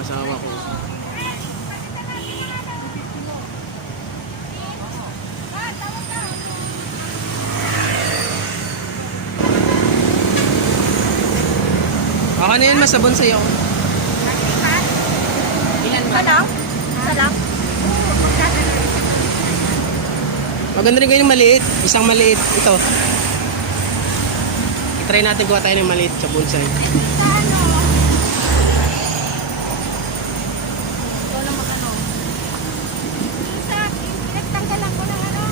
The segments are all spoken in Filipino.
Yung asawa ko. Ako na yan, masabon sa'yo. Isa lang? Isa lang? Maganda rin kayo yung maliit. Isang maliit. Ito. I-try natin kuha tayo ng maliit sa bonsai. Sa ano? Ikaw naman ano? Yung sa akin, pinagtanggalan ko ng ano?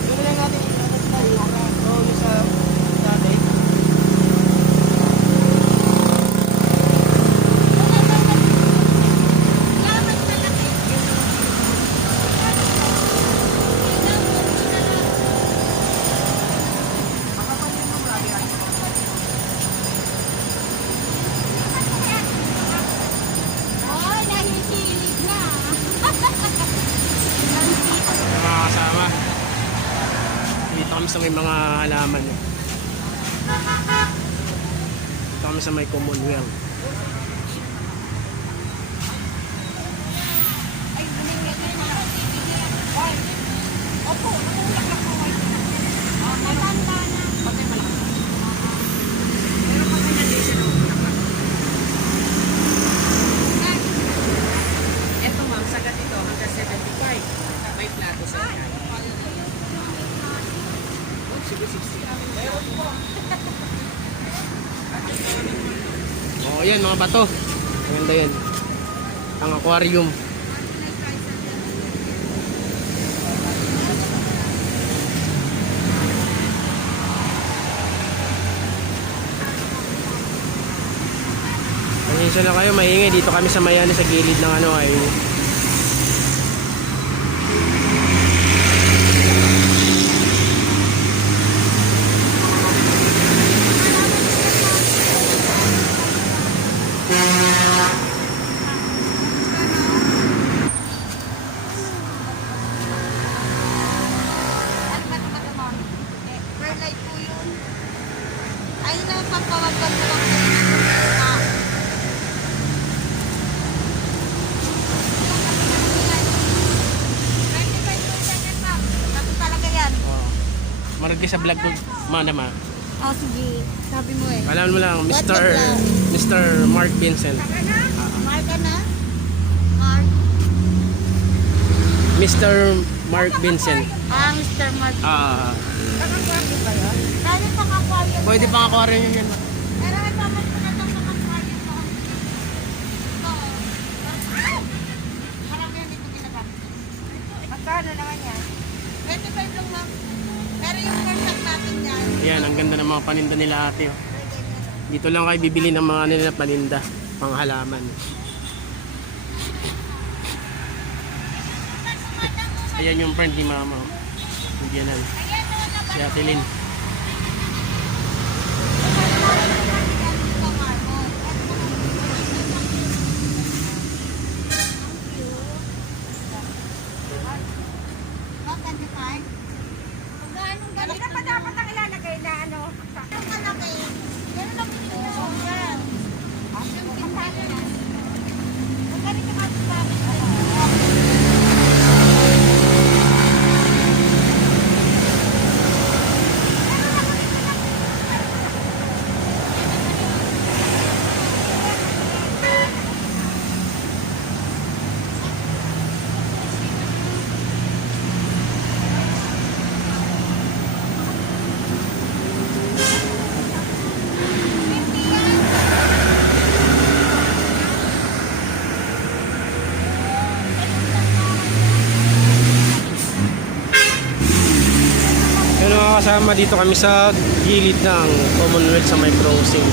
Gano'n lang natin i-try tayo. Oo, yung sa dati. Yaman malaki. Oh, nahihilig na. Mga kasama. Dito kami sa may mga halaman. Dito kami sa may Commonwealth. Ay, bumingit na yun. Ay, opo, natulak na po. Ah, matanda na. Pati malaki. Pero pag may nandito na Eto ma'am, sa ganito hanggang 75. May plato sa inyo. Oh, sige, 60. Oo, yan mga bato. Maganda yan. Ang aquarium. Pasensya na kayo, maingay. Dito kami sa Mayani sa gilid ng ano ay Ano ba ito ba ito, ma'am? Eh, Perlite po yun. Ay, napapawagpag ko lang po yun. Ah. Tapos talaga yan. oh, marag sa vlog ko. Mana ma. Oh, sige. Sabi mo eh. Alam mo lang, Mr. Mr. Mark Vincent. Mark ka na? Mark? Mr. Mark Vincent. Ah, Mr. Mark. Ah, Nakakwapo ba yun? Dahil pang aquarium. pwede pang aquarium yun yan. Pero may na itong pang aquarium ko. Ay! Marami yan dito ginagamit. Magkano naman yan? 25 lang ma'am. Pero yung contact natin yan. Ayan, ang ganda ng mga paninda nila ate. Oh. Dito lang kayo bibili ng mga nila paninda, pang halaman. Ayan yung friend ni mama. oh. Hindi yan. Si Ate Lynn. Kanina pa dapat ang ilalagay na ano? Ang malaki. Meron lang pinili ko. Yan. Yung pintana na. Ang galing yung mga bakit. Yun mga kasama dito kami sa gilid ng Commonwealth sa may crossing.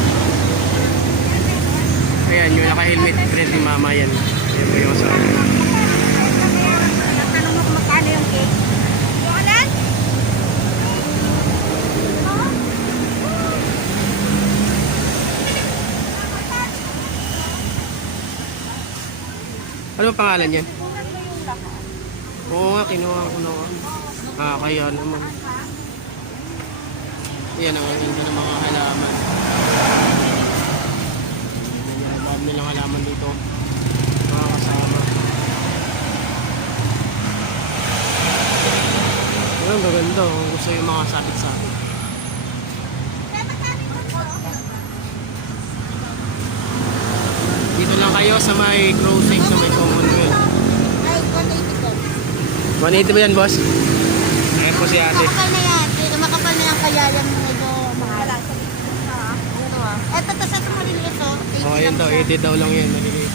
Ayan, yung naka-helmet friend ni mama yan. Ayan po yung kasama. Tanong mo kung magkano yung cake. Yolan? Ano pangalan yan? Oo nga, kinuha ko na. Ah, kaya naman. Yan ang ganda ng mga halaman. Ang nilang halaman dito. Mga kasama. Ang gaganda. Oh. Kung gusto yung mga sabit-sabit. Dito lang kayo sa may grocery sa may commonwealth. 180 ba yan boss? Ayan po si ate. Okay na yan. Makapal kaya yan medyo mahal. Ito ah. Ito, tas ito maliliit to. Oh, ayan daw. 80 daw lang yan. Maliliit.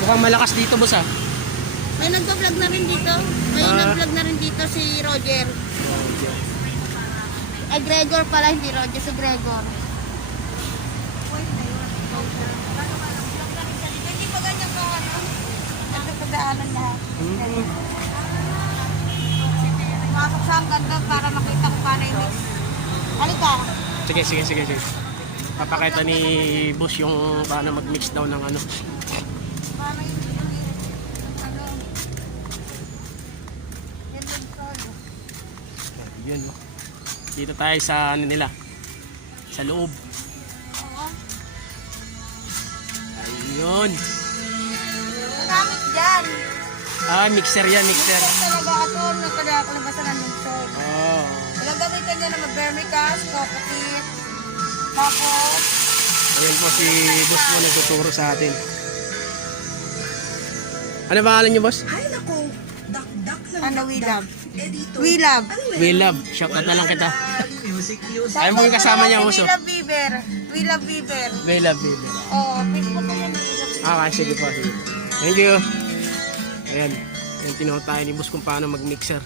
Mukhang malakas dito, boss ah. May nagpa-vlog na rin dito. May Ah. nag-vlog na rin dito si Roger. Ay, Gregor pala, hindi Roger. Si Gregor. Hindi pa ganyan ko ano. Ito pagdaanan lahat. Hmm. Pumasok sa hanggang doon para makita ko paano yung mix. Halika. Sige, sige, sige, sige. Papakita ni boss yung paano mag-mix daw ng ano. Paano yung ano. Yun. oh. Dito tayo sa ano nila. Sa loob. Oo. Ayun. Dyan. Ah, mixer yan, mixer. Ito talaga ako labasan ng mixer. Oh. Gagamitan niya ng vermicast, coconut, tapos Ayun po si boss mo nagtuturo sa atin. Ano pangalan niyo, boss? Ay, naku. Dak-dak lang. ano, we love. Eh, dito. We love. We love. Shoutout na lang kita. Music, music. Ayun po yung kasama niya, uso. We love Bieber. We love Bieber. We love, baby. Oo, Facebook ko yan. Bieber. Ah, sige po. Sige. Thank you. Ayan. Ayan, tinuro tayo ni boss kung paano mag-mixer.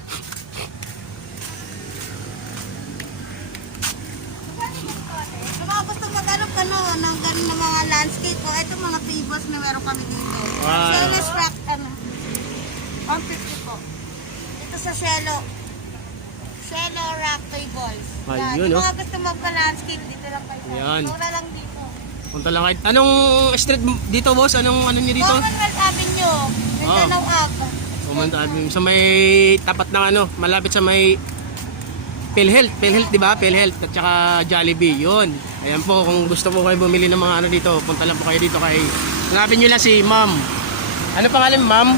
Gusto mag-alok ano, ng ganun ng mga landscape po, ito mga tables na meron kami dito. Wow. Stainless rack, ano, 150 po. Ito sa Shelo. Shelo rack tables. Ay, Yan. yun, Yung mga gusto magpa-landscape, dito lang kayo. Yan. Mura lang dito. Punta lang kahit... Anong street dito, boss? Anong ano niyo dito? Commonwealth Avenue, Mindanao Ave. Pumunta kami sa may tapat ng ano, malapit sa may PhilHealth, PhilHealth 'di ba? PhilHealth at saka Jollibee, 'yun. Ayan po kung gusto po kayo bumili ng mga ano dito, punta lang po kayo dito kay Hanapin niyo lang si Ma'am. Ano pangalan, Ma'am?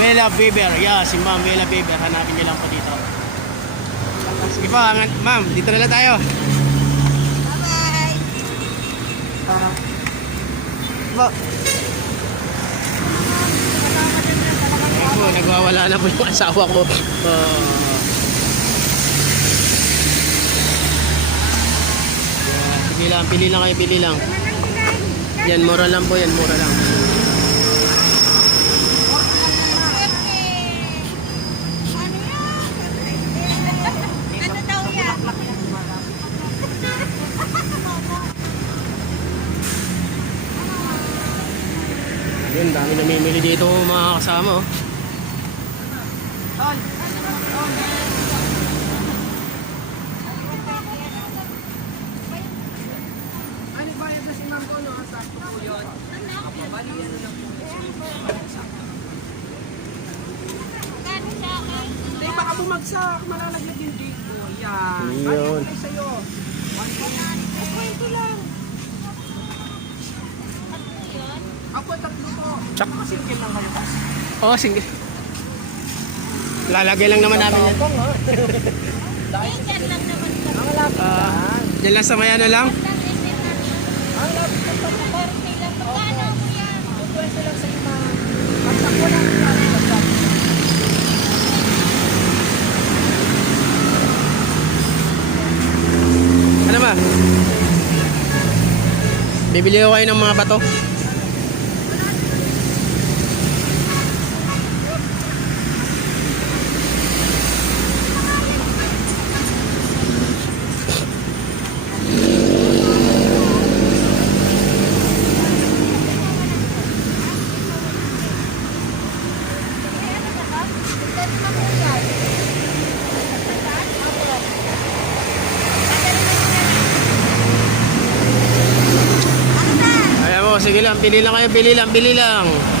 Bella Bieber. Yeah, si Ma'am Bella Bieber. Hanapin niyo lang po dito. Sige po, Ma'am, dito na lang tayo. Bye-bye. Po. Ayan po, nagwawala na po yung asawa ko. Uh, yeah, sige lang, pili lang kayo, pili lang. Yan, mura lang po yan, mura lang. Yun, dami namimili dito mga kasama. Oh. Ano bayad na si Ma'am ko, no? Sakto po yun. Bali yan lang po. Hindi, baka bumagsak. Malalagyan din dito. Yan. Yun. Bali sa'yo. Kwento lang. Apo, tatlo po. Single lang kayo, boss. Oo, oh, sige. Lalagay lang naman namin yan. Eh, dyan lang naman sa Ah, dyan lang sa maya na lang. Ang lapit ng pagkakar. Magkano po yan? Pwede lang sa ima. Pagsak ko lang. Ano ba? Bibili ko kayo ng mga bato. Sige lang, pili lang kayo, pili lang, pili lang.